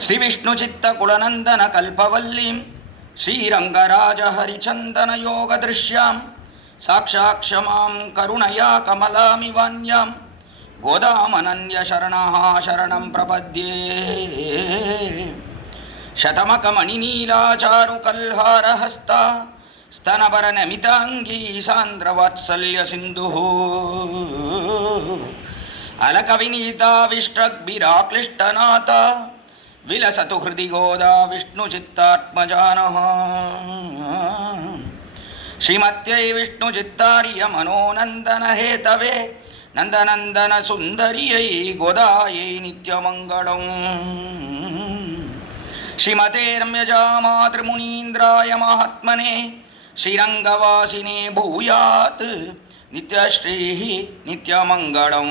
శ్రీ విష్ణు చిత్త కులనందన కల్పవల్లీం శ్రీరంగరాజ హరిచందన యోగ దృశ్యాం సాక్షాక్షమాం కరుణయా కమలామివాన్యాం గోదామనన్య శరణః శరణం ప్రపద్యే. శతమకమణినీలాచారు కల్హారహస్త స్తనభరనమితాంగీ సాంద్రవాత్సల్య సింధు అలకవినీతావిష్ట్రగ్భిరాక్లిష్టనాథ విలసతు హృది గోదా విష్ణుచిత్తాత్మజానః. శ్రీమత్యై విష్ణుచిత్తార్య మనోనందన హేతవే నందనందన సుందర్యై గోదాయై నిత్యమంగళం. శ్రీమతే రమ్యజామాతృమునీంద్రాయ మహాత్మనే శ్రీరంగవాసినే భూయాత్ నిత్యశ్రీ నిత్యమంగళం.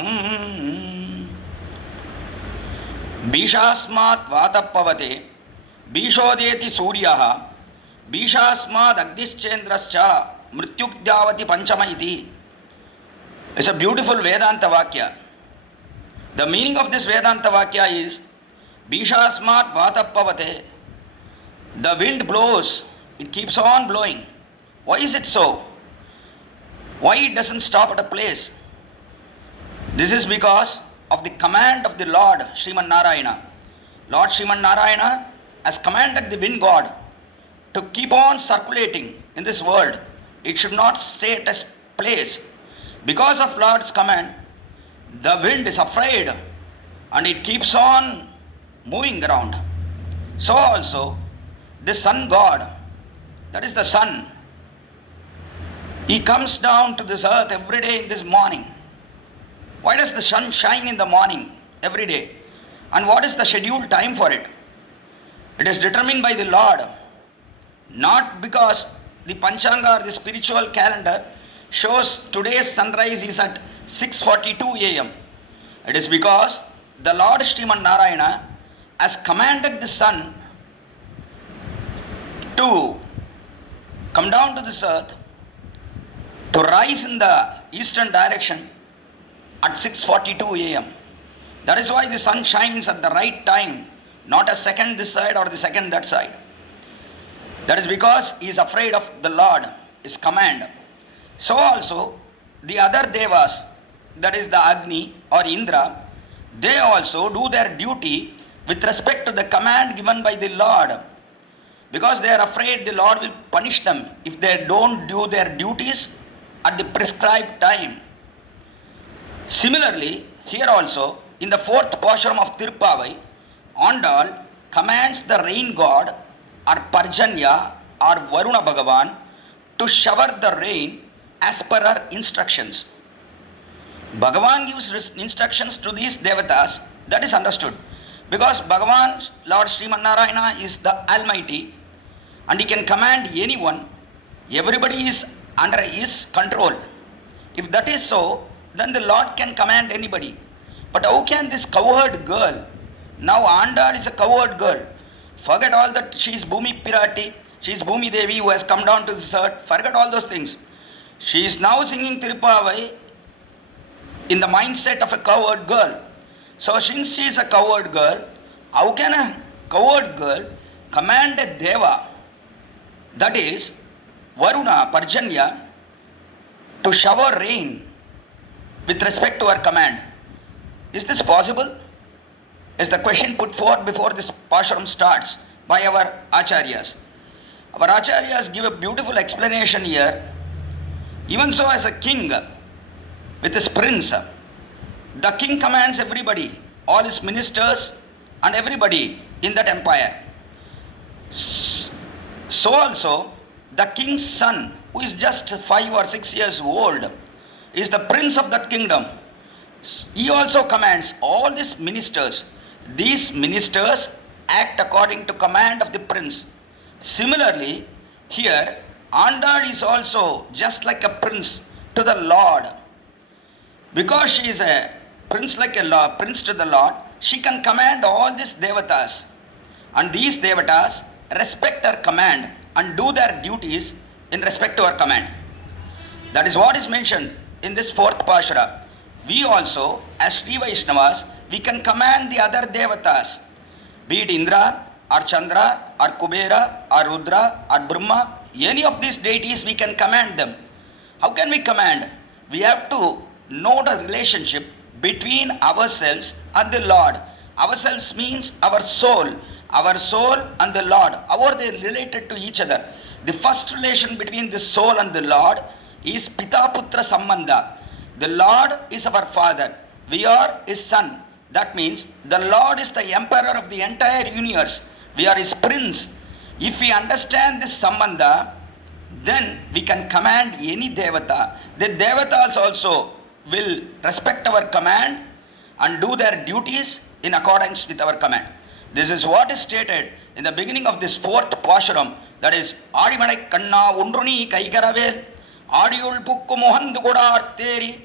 భీషాస్మాత్ వాతపవతే భీషోదేతి సూర్యః భీషాస్మాద్ అగ్నిశ్చేంద్రశ్చ మృత్యుగ్ధావతి పంచమ ఇతి. It's a beautiful Vedanta Vakya. The meaning of this Vedanta Vakya is Bhishasmat Vatapavate. The wind blows, it keeps on blowing. Why is it so? Why it doesn't stop at a place? This is because of the command of the Lord Sriman Narayana. Lord Sriman Narayana has commanded the wind god to keep on circulating in this world. It should not stay at a place. Because of Lord's command, the wind is afraid and it keeps on moving around. So also, the sun god, that is the sun, he comes down to this earth every day in this morning. Why does the sun shine in the morning every day? And what is the scheduled time for it? It is determined by the Lord, not because the Panchanga or the spiritual calendar shows today's sunrise is at 6:42 a.m. It is because the Lord Sriman Narayana has commanded the sun to come down to this earth to rise in the eastern direction at 6:42 a.m. That is why the sun shines at the right time, not a second this side or the second that side. That is because he is afraid of the Lord, his command. So also the other devas, that is the Agni or Indra, they also do their duty with respect to the command given by the Lord, because they are afraid the Lord will punish them if they don't do their duties at the prescribed time. Similarly, here also in the fourth Pashuram of Tirupavai, Andal commands the rain god or Parjanya or Varuna Bhagavan to shower the rain as per her instructions. Bhagavan gives instructions to these devatas, that is understood, because Bhagavan, Lord Sriman Narayana, is the Almighty and he can command anyone. Everybody is under his control. If that is so, then the Lord can command anybody. But how can this cowherd girl, now Andal is a cowherd girl, forget all that she is Bhumi Pirati, she is Bhumi Devi who has come down to this earth, forget all those things. She is now singing Tirupavai in the mindset of a cowherd girl. So since she is a cowherd girl, how can a cowherd girl command a deva, that is Varuna, Parjanya, to shower rain with respect to her command? Is this possible? Is the question put forth before this Pashuram starts by our Acharyas. Our Acharyas give a beautiful explanation here. Even so, as a king with his prince, the king commands everybody, all his ministers and everybody in that empire. So also, the king's son, who is just 5 or 6 years old, is the prince of that kingdom. He also commands all these ministers. These ministers act according to command of the prince. Similarly, here, Andal is also just like a prince to the Lord. Because she is a prince like a prince to the Lord, she can command all these devatas. And these devatas respect her command and do their duties in respect to her command. That is what is mentioned in this fourth Pashura. We also, as Sri Vaishnavas, we can command the other devatas be it Indra or Chandra or Kubera or Rudra or Brahma, any of these deities we can command them. How can we command? We have to know the relationship between ourselves and the Lord. Ourselves means our soul. Our soul and the Lord. How are they related to each other? The first relation between the soul and the Lord is Pita Putra Sambandha. The Lord is our father. We are his son. That means the Lord is the emperor of the entire universe. We are his prince. If we understand this Sambandha, then we can command any Devata. The Devatas also will respect our command and do their duties in accordance with our command. This is what is stated in the beginning of this fourth Pashuram, that is, Adimanai Kanna Undruni Kaikaravel, Adiul Pukku Mohandu Kodar Teri,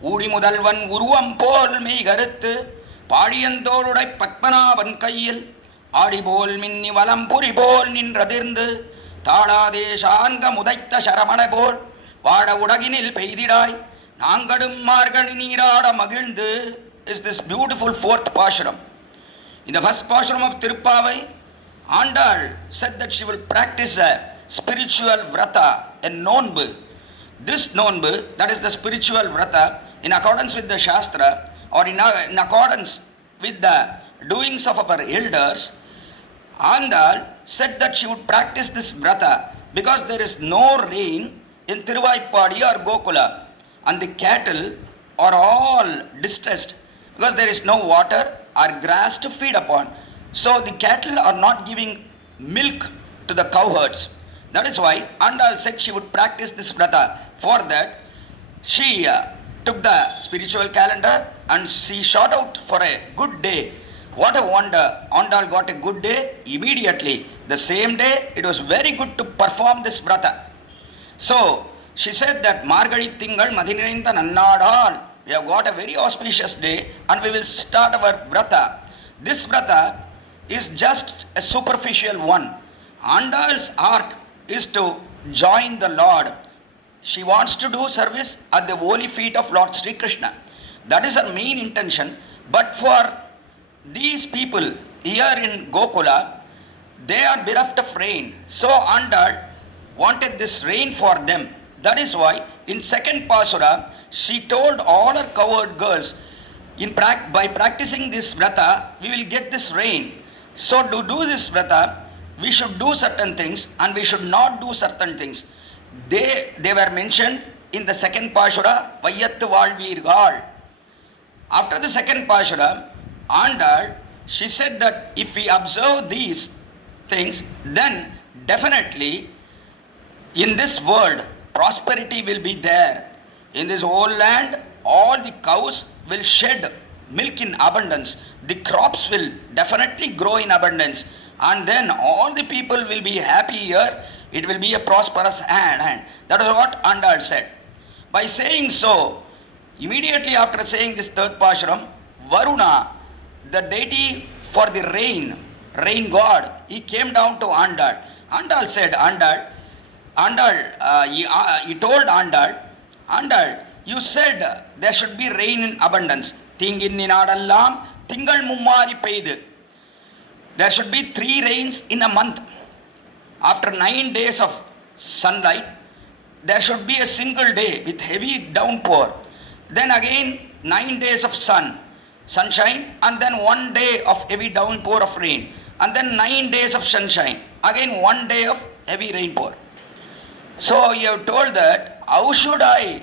Udi Mudalvan Uruam Pol Me Garut, Padiantoludai Pakmana Bankayil, Adibol Minni Valampuri Bol Nindradirnd, Tada de Shanga Mudaita Sharamana Bol, Vada Udaginil Peididai, Nangadum Marganinirada Magilnd, is this beautiful fourth Pashuram. In the first Pashuram of Tirupavai, Andal said that she will practice a spiritual vrata, a nonbu. This nonbu, that is the spiritual vrata, in accordance with the Shastra or in accordance with the doings of our elders, Andal said that she would practice this vrata because there is no rain in Tiruvaipadi or Gokula, and the cattle are all distressed because there is no water or grass to feed upon. So the cattle are not giving milk to the cowherds. That is why Andal said she would practice this vrata. For that, she took the spiritual calendar and she sought out for a good day. What a wonder! Andal got a good day immediately. The same day, it was very good to perform this vrata. So she said that Margari Tingal Madhinarinta Nannadal. We have got a very auspicious day and we will start our vrata. This vrata is just a superficial one. Andal's art is to join the Lord. She wants to do service at the holy feet of Lord Sri Krishna. That is her main intention. But for these people here in Gokula, they are bereft of rain. So Andal wanted this rain for them. That is why in second Pasura, she told all her cowherd girls, by practicing this vrata, we will get this rain. So to do this vrata, we should do certain things and we should not do certain things. They were mentioned in the second Pashura, Vayattu Valvirgal. After the second Pashura, Andal, she said that if we observe these things, then definitely in this world, prosperity will be there. In this whole land, all the cows will shed milk in abundance. The crops will definitely grow in abundance. And then all the people will be happy here. It will be a prosperous hand. That is what Andal said. By saying so, immediately after saying this third Pashuram, Varuna, the deity for the rain god, he came down to Andal. Andal said, he told Andal, you said there should be rain in abundance. Tinginninadallam, Tingal Mummari Peidu. There should be 3 rains in a month. After 9 days of sunlight, there should be a single day with heavy downpour. Then again 9 days of sunshine, and then 1 day of heavy downpour of rain. And then 9 days of sunshine. Again 1 day of heavy rainpour. So you have told that, how should I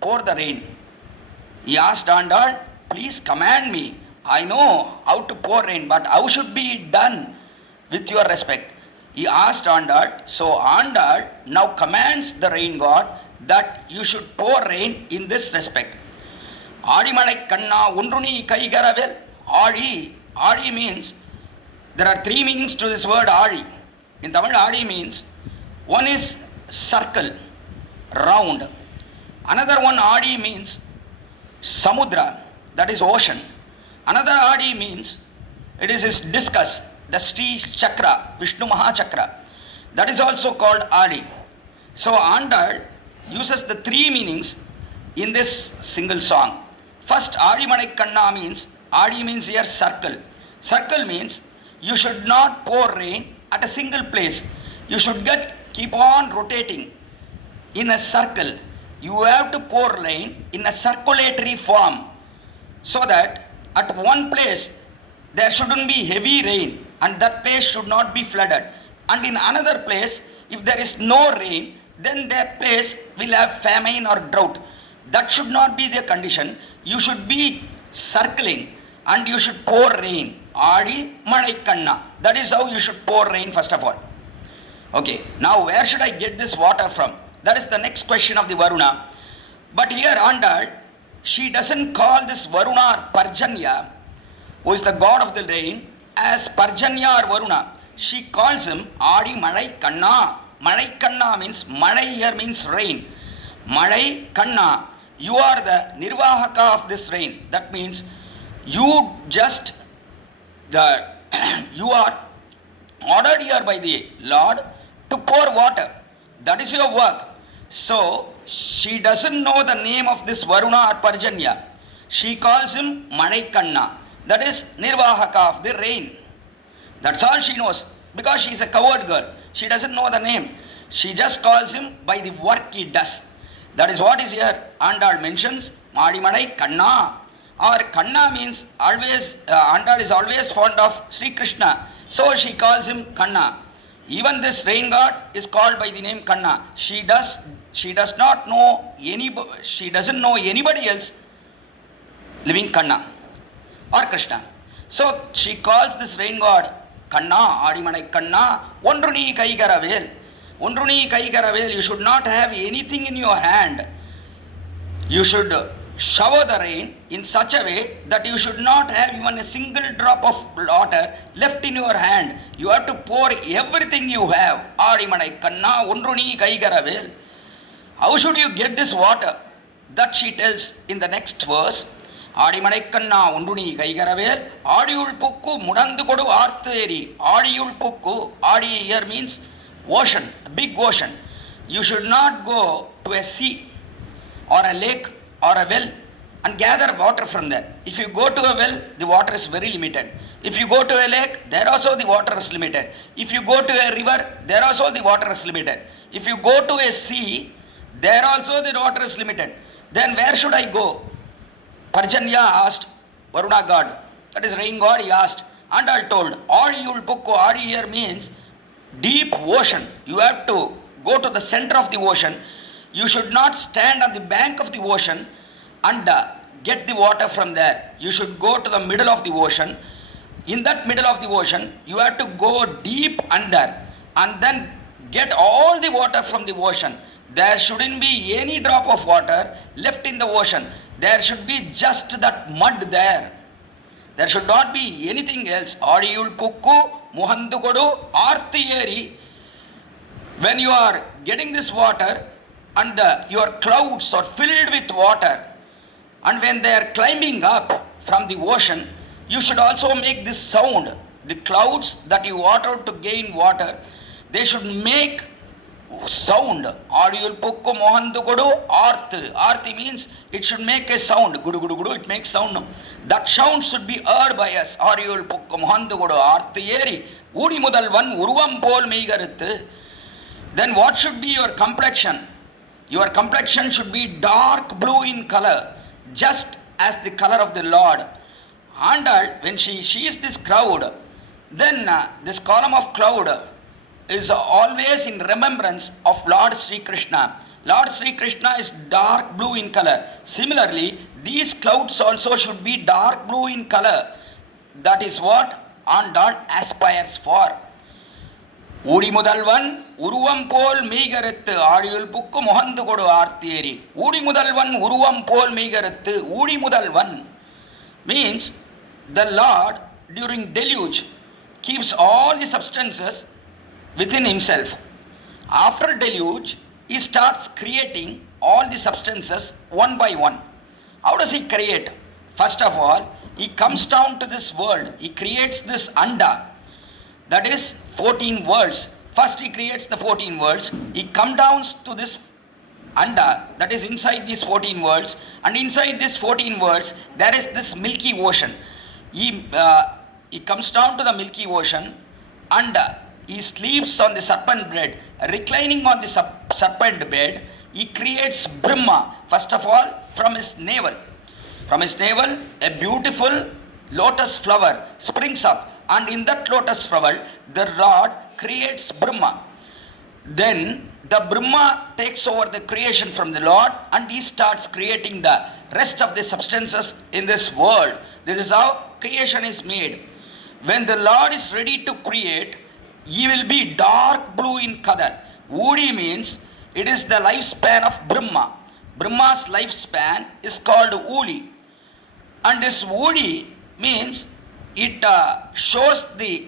pour the rain? He asked Andal, please command me. I know how to pour rain, but how should be done with your respect? He asked Andal. So Andal now commands the rain god that you should pour rain in this respect. Adimanai Kanna Undruni Kaikaravel. Adi means, there are 3 meanings to this word Adi. In Tamil, Adi means, one is circle, round. Another one Adi means Samudra, that is ocean. Another Adi means it is his discus, the Sri Chakra, Vishnu Maha Chakra. That is also called Adi. So Andal uses the 3 meanings in this single song. First, Adi Manai Kanna means, Adi means here circle. Circle means you should not pour rain at a single place. You should keep on rotating in a circle. You have to pour rain in a circulatory form, so that at one place there shouldn't be heavy rain and that place should not be flooded. And in another place, if there is no rain, then that place will have famine or drought. That should not be the condition. You should be circling and you should pour rain. Adi Malaikanna. That is how you should pour rain first of all. Okay, now where should I get this water from? That is the next question of the Varuna. But here Andal, she doesn't call this Varuna or Parjanya, who is the god of the rain, as Parjanya or Varuna. She calls him Adi Malai Kanna. Malai Kanna means, Malai here means rain. Malai Kanna, you are the Nirvahaka of this rain. That means you just, you are ordered here by the Lord to pour water. That is your work. So she doesn't know the name of this Varuna or Parjanya. She calls him Malai Kanna. That is Nirvahaka of the rain. That's all she knows, because she is a coward girl. She doesn't know the name. She just calls him by the work he does. That is what is here. Andal mentions Madi Malai Kanna. Or Kanna means always, Andal is always fond of Sri Krishna. So she calls him Kanna. Even this rain god is called by the name Kanna. She doesn't know anybody else living Kanna or Krishna. So she calls this rain god Kanna, Adimanai Kanna, Ondruni Kaigaravel. Ondruni Kaigaravel, you should not have anything in your hand. You should shower the rain in such a way that you should not have even a single drop of water left in your hand. You have to pour everything you have. Adimanai Kanna, Ondruni Kaigaravel. How should you get this water? That she tells in the next verse. Adimanai Kanna, Ondruni Kaigaravel. Adiyul Pukku, Mudandu Kodu Artheri. Adiyul Pukku. Adi here means ocean, a big ocean. You should not go to a sea or a lake or a well and gather water from there. If you go to a well, the water is very limited. If you go to a lake, there also the water is limited. If you go to a river, there also the water is limited. If you go to a sea, there also the water is limited. Then where should I go? Parjanya asked Varuna god, that is rain god, he asked. And I told, Adi Yul Pukku, Adi here means deep ocean. You have to go to the center of the ocean. You should not stand on the bank of the ocean and get the water from there. You should go to the middle of the ocean. In that middle of the ocean, you have to go deep under and then get all the water from the ocean. There shouldn't be any drop of water left in the ocean. There should be just that mud there. There should not be anything else. Adiyul Pukku, Muhandukodu, Arthiyeri. When you are getting this water and your clouds are filled with water, and when they are climbing up from the ocean, you should also make this sound. The clouds that you water to gain water, they should make sound. Adiyul Pukku Mohandukodu Arth. Arth means it should make a sound. Gudu gudu gudu, it makes sound. That sound should be heard by us. Adiyul Pukku Mohandukodu Arth Yeri. Udi Mudalvan Uruvam Pol Meigarithu. Then what should be your complexion? Your complexion should be dark blue in color, just as the color of the Lord. And when she sees this crowd, then this column of cloud is always in remembrance of Lord Sri Krishna. Lord Sri Krishna is dark blue in color. Similarly, these clouds also should be dark blue in color. That is what Andal aspires for. Udi Mudalvan, Uruvam Pol Meigarettu, Adiyul Pukku Mohandukodu Arthiyeri. Udi Mudalvan, Uruvam Pol Meigarettu, Udi Mudalvan means the Lord during deluge keeps all the substances within himself. After deluge, he starts creating all the substances one by one. How does he create? First of all, he comes down to this world. He creates this Anda. That is 14 worlds. First he creates the 14 worlds. He comes down to this Anda, that is inside these 14 worlds. And inside these 14 worlds, there is this milky ocean. He he comes down to the Milky Ocean and he sleeps on the serpent bed. Reclining on the serpent bed, he creates Brahma, first of all, from his navel. From his navel, a beautiful lotus flower springs up, and in that lotus flower, the Lord creates Brahma. Then the Brahma takes over the creation from the Lord, and he starts creating the rest of the substances in this world. This is how creation is made. When the Lord is ready to create, he will be dark blue in color. Udi means it is the lifespan of Brahma. Brahma's lifespan is called Udi. And this Udi means it shows the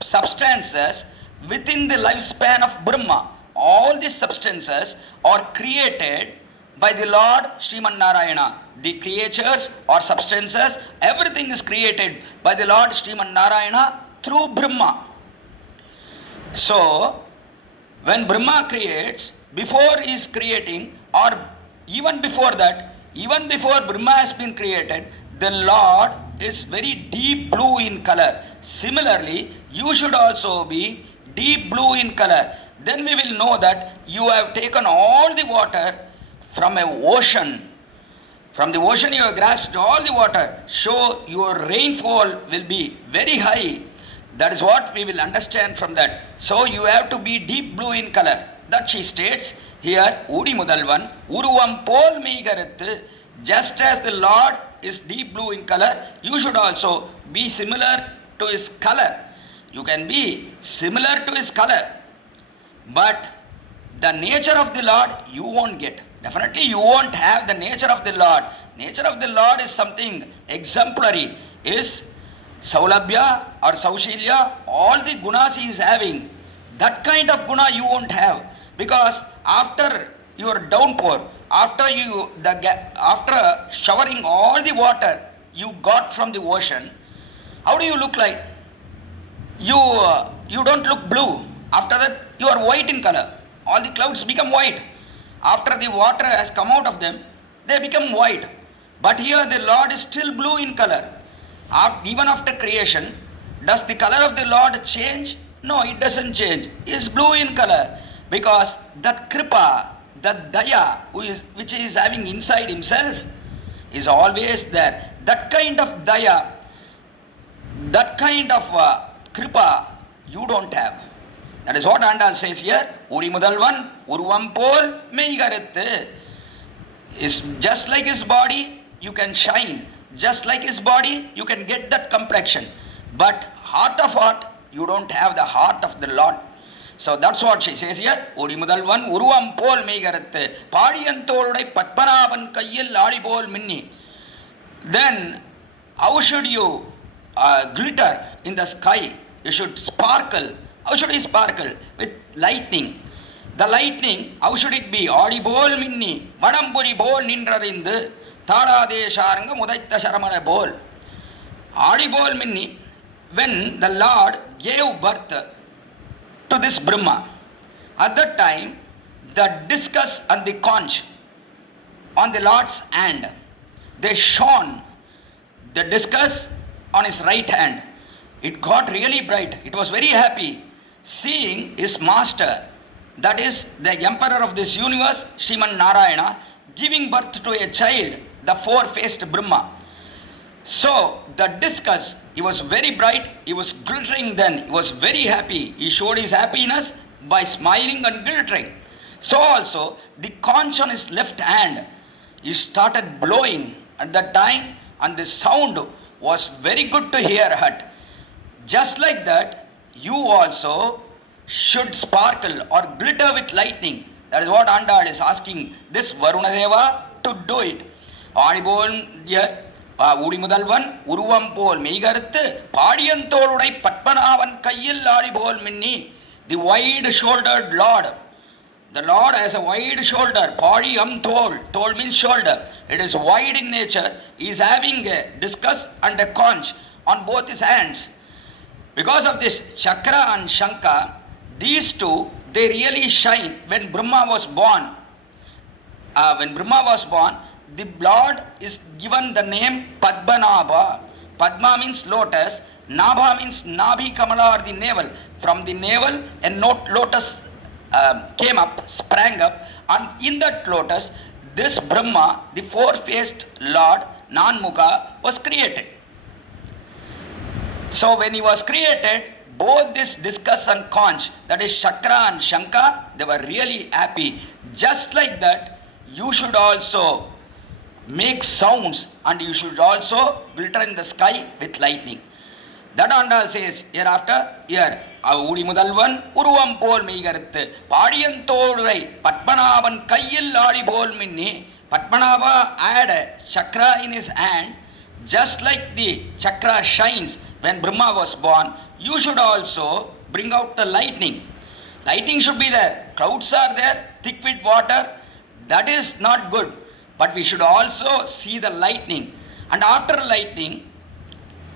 substances within the lifespan of Brahma. All these substances are created by the Lord Sriman Narayana. The creatures or substances, everything is created by the Lord Sriman Narayana through Brahma. So, when Brahma creates, before he is creating, or even before that, even before Brahma has been created, the Lord is very deep blue in color. Similarly, you should also be deep blue in color. Then we will know that you have taken all the water from an ocean. From the ocean you have grasped all the water. So your rainfall will be very high. That is what we will understand from that. So you have to be deep blue in color. That she states here, Udi Mudalvan, Uruvam Pol Meigarathu, just as the Lord is deep blue in color, you should also be similar to his color. You can be similar to his color. But the nature of the Lord you won't get. Definitely you won't have the nature of the Lord. Nature of the Lord is something exemplary. Is Saulabhya or Saushilya, all the gunas he is having. That kind of guna you won't have. Because after your downpour, after showering all the water you got from the ocean, how do you look like? You don't look blue. After that, you are white in color. All the clouds become white. After the water has come out of them, they become white. But here the Lord is still blue in color. Even after creation, does the color of the Lord change? No, it doesn't change. He is blue in color. Because that kripa, that daya, which he is having inside himself, is always there. That kind of daya, that kind of kripa, you don't have. That is what Andal says here. Udi Mudalvan, Uruvam Pol Meigarathu. Is just like his body, you can shine. Just like his body, you can get that complexion. But heart of heart, you don't have the heart of the Lord. So that's what she says here. Udi Mudalvan, Uruvam Pol Meigarathu. Padiyantoludai Patpanavan Kayyil Aadi Pol Minni. Then, how should you glitter in the sky? You should sparkle. How should he sparkle? With lightning. The lightning, how should it be? Aadi Pol Minni. Vadampuri Pol Nindrarindu. Thadadesharanga Mudaita Sharamana Pol. Aadi Pol Minni. When the Lord gave birth to this Brahma, at that time, the discus and the conch on the Lord's hand, they shone. The discus on his right hand, it got really bright. It was very happy seeing his master, that is the emperor of this universe, Sriman Narayana, giving birth to a child, the four-faced Brahma. So the discus, he was very bright, he was glittering then, he was very happy. He showed his happiness by smiling and glittering. So also the conch on his left hand, he started blowing at that time, and the sound was very good to hear it. Just like that, you also should sparkle or glitter with lightning. That is what Andal is asking this Varunadeva to do it. Aadibol here. Udi Mudalvan, Uruvam Pol Meigarathu, Padiyantoludai Patpanavan Kayyil Aadi Pol Minni. The wide-shouldered Lord. The Lord has a wide shoulder. Padiyam Tol means shoulder. It is wide in nature. He is having a discus and a conch on both his hands. Because of this Chakra and Shanka, these two, they really shine. When Brahma was born, the Lord is given the name Padmanabha. Padma means lotus, Nabha means Nabhi Kamala or the navel. From the navel, a lotus came up, sprang up, and in that lotus, this Brahma, the four-faced Lord, Nanmukha, was created. So when he was created, both this discus and conch, that is Chakra and Shanka, they were really happy. Just like that, you should also make sounds and you should also glitter in the sky with lightning. That Andal says hereafter, here, Udi Mudalvan, Uruvam Pol Megarat, Padian Todrai, Patmanavan Kayil Ladi Bol Minni, Patmanava had a chakra in his hand, just like the chakra shines when Brahma was born, you should also bring out the lightning. Lightning should be there. Clouds are there, thick with water. That is not good. But we should also see the lightning. And after lightning,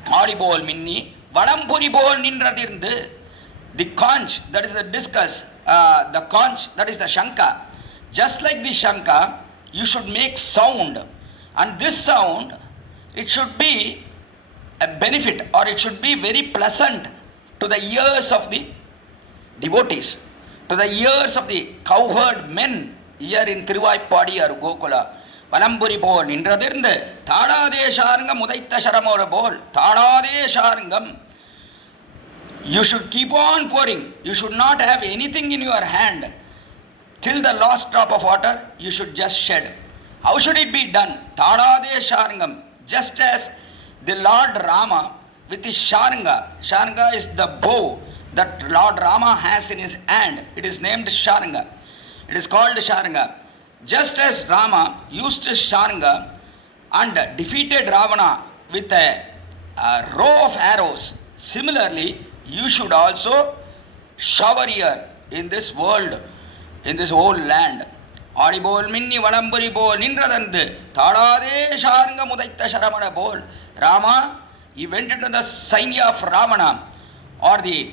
Adibol Minni, Vadampuri Bol Nindradirndu, the conch, that is the discus, the conch, that is the Shanka. Just like the Shanka, you should make sound. And this sound, it should be a benefit or it should be very pleasant to the ears of the devotees, to the ears of the cowherd men here in Tirupavai or Gokula. Valamburi bol nindradirndu Thadade Sharangam Udaita Sharamora bol Thadade Sharangam. You should keep on pouring. You should not have anything in your hand. Till the last drop of water, you should just shed. How should it be done? Thadade Sharangam. Just as the Lord Rama with his Sharanga. Sharanga is the bow that Lord Rama has in his hand. It is named Sharanga. It is called Sharanga. Just as Rama used his Sharanga and defeated Ravana with a row of arrows, similarly, you should also shower here in this world, in this whole land. Adibol minni valamburi bol nindradandu Thadade Sharanga Mudaita Sharamana bol. Rama, he went into the Sainya of Ravana or the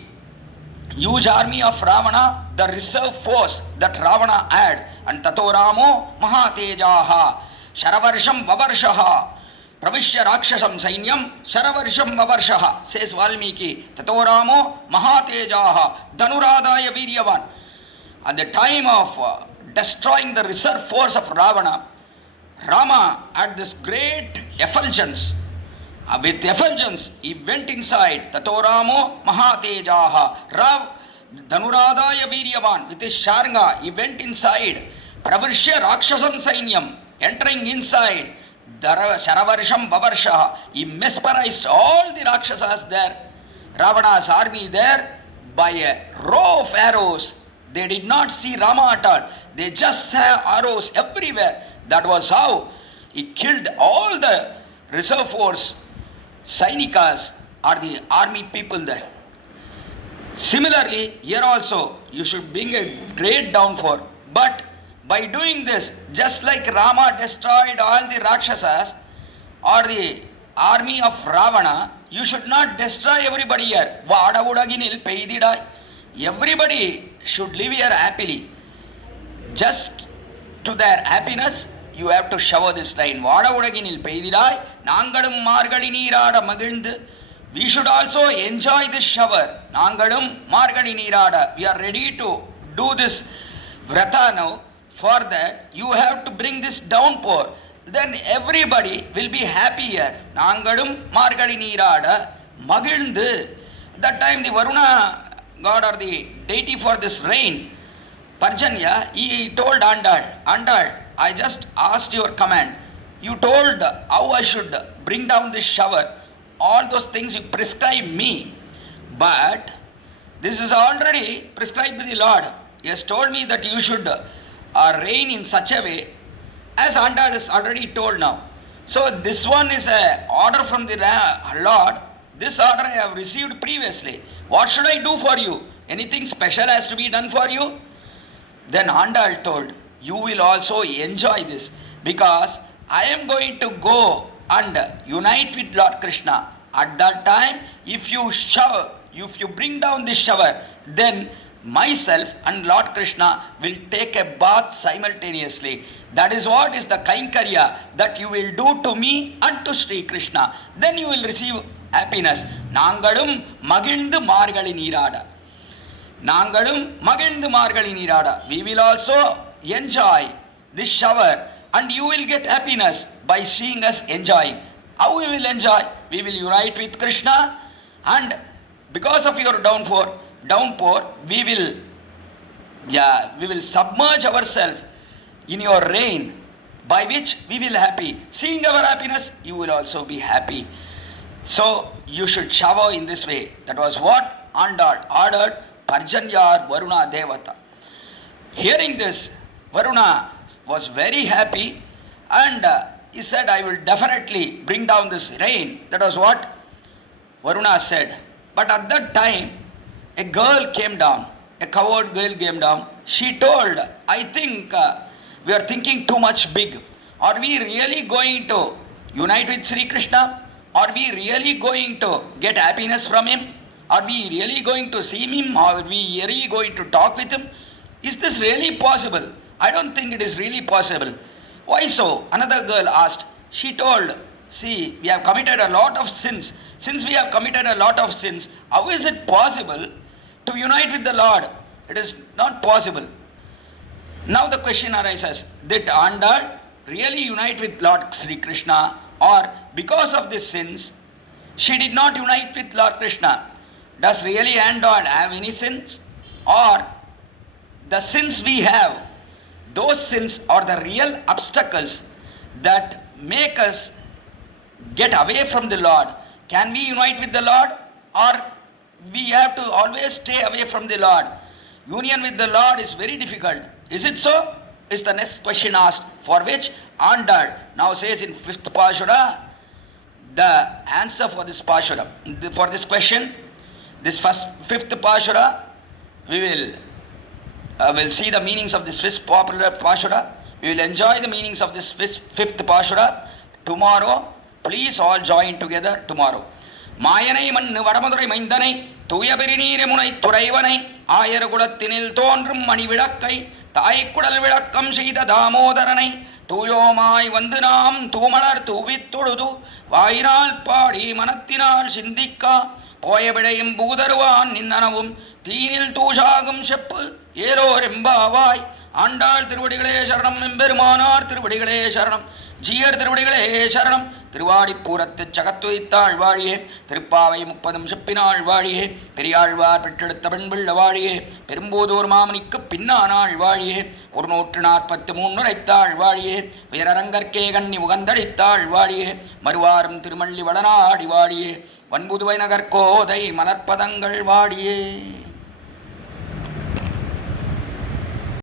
huge army of Ravana, the reserve force that Ravana had. And Tato Ramo Mahatejaha Sharavarsham Vavarshaha Pravishya Rakshasam Sainyam Sharavarsham Vavarshaha, says Valmiki. Tato Ramo Mahatejaha Dhanuradaya Viryavan. At the time of destroying the reserve force of Ravana, Rama had this great effulgence. With effulgence, he went inside. Tato Ramo Mahatejaha Dhanuradaya Viryavan. With his Sharanga, he went inside. Pravarshya Rakshasam Sainyam. Entering inside, Sharavarsham Vavarshaha. He mesmerized all the Rakshasas there. Ravana's army there by a row of arrows. They did not see Rama at all. They just saw arrows everywhere. That was how he killed all the reserve force, Sainikas, or the army people there. Similarly, here also, you should bring a great downfall. But by doing this, just like Rama destroyed all the Rakshasas or the army of Ravana, you should not destroy everybody here. Everybody should live here happily. Just to their happiness, you have to shower this rain. We should also enjoy this shower. We are ready to do this vrata now. For that, you have to bring this downpour. Then everybody will be happy here. That time the Varuna god or the deity for this rain, Parjanya, he told Andal, I just asked your command. You told how I should bring down this shower. All those things you prescribe me. But this is already prescribed by the Lord. He has told me that you should rain in such a way as Andal is already told now. So this one is an order from the Lord. This order I have received previously. What should I do for you? Anything special has to be done for you? Then Andal told, you will also enjoy this because I am going to go and unite with Lord Krishna. At that time, if you bring down this shower, then myself and Lord Krishna will take a bath simultaneously. That is what is the Kainkarya that you will do to me and to Sri Krishna. Then you will receive happiness. Nangalum magildu margali nirada. Nangalum magildu margali nirada. We will also enjoy this shower and you will get happiness by seeing us enjoying. How we will enjoy? We will unite with Krishna, and because of your downpour, we will submerge ourselves in your rain, by which we will happy. Seeing our happiness, you will also be happy. So you should shower in this way. That was what Andal ordered Parjanya or Varuna Devata. Hearing this, Varuna was very happy, and he said, I will definitely bring down this rain. That was what Varuna said. But at that time, a girl came down, a coward girl came down. She told, I think we are thinking too much big. Are we really going to unite with Sri Krishna? Are we really going to get happiness from him? Are we really going to see him? Are we really going to talk with him? Is this really possible? I don't think it is really possible. Why so? Another girl asked. She told, see, we have committed a lot of sins. Since we have committed a lot of sins, how is it possible to unite with the Lord? It is not possible. Now the question arises, did Andal really unite with Lord Sri Krishna, or because of these sins, she did not unite with Lord Krishna? Does really Andal have any sins? Or the sins we have, those sins are the real obstacles that make us get away from the Lord? Can we unite with the Lord, or we have to always stay away from the Lord? Union with the Lord is very difficult. Is it so? Is the next question asked, for which Andal now says in 5th Pashura, the answer for this Pashura, for this question, this 5th Pashura, we will see the meanings of this 5th popular Pashura. We will enjoy the meanings of this 5th Pashura tomorrow. Please all join together tomorrow. மாயனை மண்ணு வடமதுரை மைந்தனை தூயபெரி நீரமுனை துறைவனை ஆயர்குலத்தினில் தோன்றும் மணி விளக்கை தாய்க்குடல் விளக்கம் செய்த தாமோதரனை தூயோமாய் வந்து நாம் தூமலர் தூவித் தொழுது வாயினால் பாடி மனத்தினால் சிந்திக்கா போய விடையும் பூதருவான் நின்னனவும் தீனில் தூஷாகும் செப்பு ஏரோரெம்பாவாய். ஆண்டாள் திருவடிகளே சரணம், எம்பெருமானார் திருவடிகளே சரணம், ஜீயர் திருவடிகளே சரணம். திருவாடிப்பூரத்து சகத்துவைத்தாள் வாழியே, திருப்பாவை 30 செப்பினாள் வாழியே, பெரியாழ்வார் பெற்றெடுத்த பெண்பிள்ள வாழியே, பெரும்போதோர் மாமனிக்கு பின்னானாள் வாழியே, 143 உரைத்தாள் வாழியே, வீரரங்கற்கே கண்ணி உகந்தடித்தாள் வாழியே, மறுவாரும் திருமள்ளி வளநாடி வாழியே, வன்புதுவை நகர்கோதை மலர்ப்பதங்கள் வாடியே.